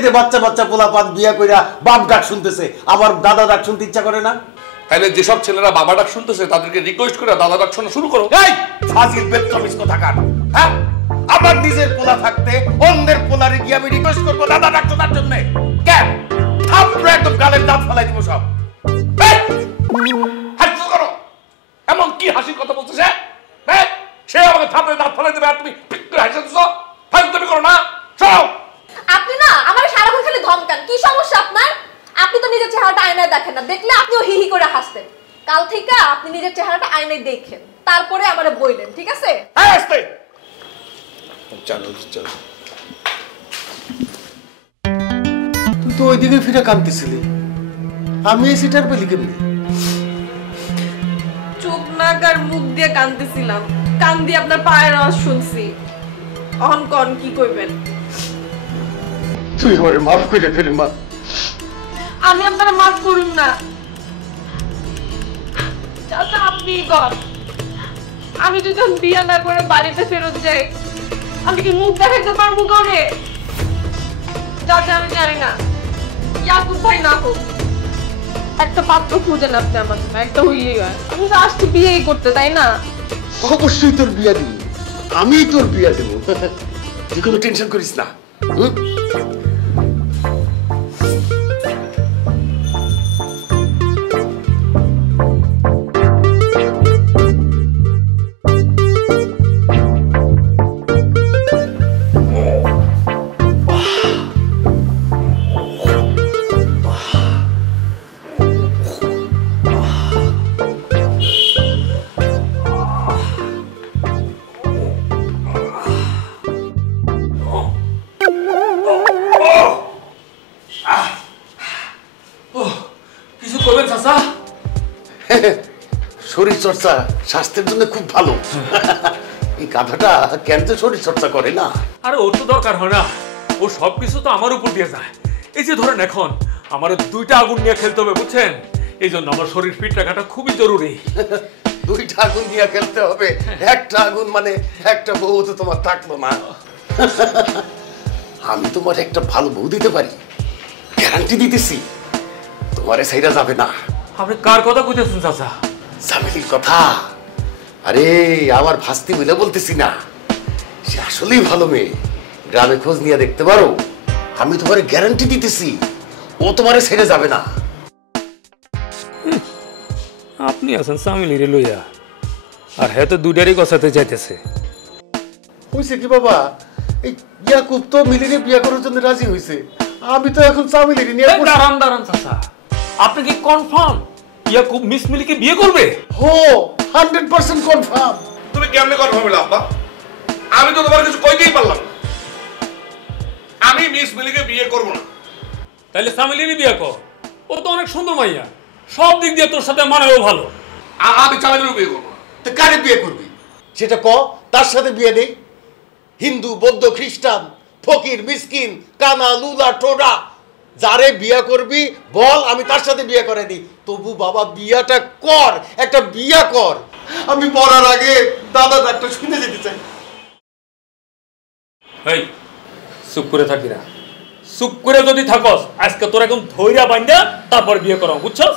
এই যে বাচ্চা বাচ্চা পোলাপান বিয়া কইরা বাপ ডাক শুনতেছে, আবার দাদা ডাক শুনতে ইচ্ছা করে না? তাহলে যেসব ছেলেরা বাবা ডাক শুনতেছে তাদেরকে রিকোয়েস্ট করে দাদা ডাক শোনা শুরু করো। এই ফাজিল বেদকামিজ কোথাকার, হ্যাঁ? আমার নিজের পোলা থাকতে অন্যের পোলারে গিয়ে আমি রিকোয়েস্ট করবো দাদা ডাক শোনার জন্য? কেন? থাপড়ে একদম গালের দাঁত ফেলাই দিব সব। হাসি করো, এমন কি হাসির কথা বলতেছে? হ্যাঁ, সে আমাকে থাপড়ে দাঁত ফেলাই দেবে আর তুমি পিক করে হাসি দিছো? ফাজলামি করো না, সরো। আপনি না আমার সারাক্ষণ খালি ধমকান, কি সমস্যা আপনার? আপনি তো নিজের চেহারাটা আয়নায় দেখেন না, দেখলে আপনিও হি হি করে হাসতেন। কাল থেকে আপনি নিজের চেহারাটা আয়নায় দেখেন, তারপরে আমারে বইলেন, ঠিক আছে? হ্যাঁ, আসতে চলো চলো। তুই তো ওইদিকে ফিরে কাঁদতেছিলি, আমি এই সিটার পেলি কেমনি? চোখ নাক আর মুখ দিয়ে কাঁদতেছিলাম, কান দিয়ে আপনার পায়ের আওয়াজ শুনছি। অহন কন কি কইবেন? তুই আমার মাফ করে ফেলে মা। আমি আপনারা মাফ করুন না, চাচা আপনি কর। আমি যদি বিয়ে না করে বাড়িতে ফেরত যাই, আমি কি মুখ দেখাইতে পারবো করে? চাচা আমি জানি না, ইয়াকুব ভাই না হোক, একটা পাত্র খুঁজেন আপনি আমার জন্য, একটা হইলেই হয়। আমি তো আসছি বিয়েই করতে, তাই না? অবশ্যই তোর বিয়া দিব, আমি তোর বিয়া দেবো, তুই কোনো টেনশন করিস না। কিছু করবেন চাচা? শরীর চর্চা স্বাস্থ্যের জন্য খুব ভালো। এই গাধাটা কেন তো শরীর চর্চা করে না? আরে ওর তো দরকার হয় না, ও সবকিছু তো আমার উপর দিয়ে যায়। এই যে ধরেন এখন আমার দুইটা আগুন নিয়ে খেলতে হবে, বুঝছেন? এই জন্য আমার শরীর ফিট রাখাটা খুবই জরুরি। দুইটা আগুন নিয়ে খেলতে হবে? একটা আগুন মানে একটা বউ তো তোমার থাকলো না। আমি তোমার একটা ভালো বউ দিতে পারি, গ্যারান্টি দিতেছি, তোমারে সাইরা যাবে না। আপনি কার কথা কইতেছেন চাচা? জামিলির কথা। আরে আমার ভাস্তি বলে বলতেছি না, সে আসলেই ভালো মেয়ে, গ্রামে খোঁজ নিয়ে দেখতে পারো। আমি তোমারে গ্যারান্টি দিতেছি ও তোমারে ছেড়ে যাবে না। আপনি আছেন সামিলিরে লইয়া, আর হ্যাঁ তো দুইটারই কথাতে যাইতেছে। হইছে কি বাবা, এই ইয়াকুব তো মিলিরে বিয়ে করার জন্য রাজি হইছে, আমি তো এখন সামিলিরে নিয়ে দাঁড়ান দাঁড়ান চাচা, আপনি কি কনফার্ম ইয়াকুব মিস মিলিকে বিয়ে করবে? হো 100% কনফার্ম। তুমি কেমনে কনফার্ম হইলা আব্বা? আমি তো তোমার কিছু কইতেই পারলাম না। আমি মিস মিলিকে বিয়ে করব না। তাহলে সামিলিরই বিয়ে কর, ও তো অনেক সুন্দর মাইয়া, সব দিক দিয়ে তোর সাথে মানায়ও ভালো। আমি চামেলিরও বিয়ে করব না। তো কারে বিয়ে করবি সেটা ক, তার সাথে বিয়ে নেই। হিন্দু, বৌদ্ধ, খ্রিস্টান, ফকির, মিসকিন, কানা, লুলা, টোডা, যারে বিয়া করবি বল, আমি তার সাথে বিয়ে করে দিই। তবু বাবা বিয়াটা কর, একটা বিয়া কর। আমি মরার আগে দাদা ডাক্তার শুনে যেতে চাই। এই চুপ করে থাকি না, চুপ করে যদি থাকস আজকে তোর এখন ধৈর্য বাইন্দা তারপর বিয়ে করাও, বুঝছস?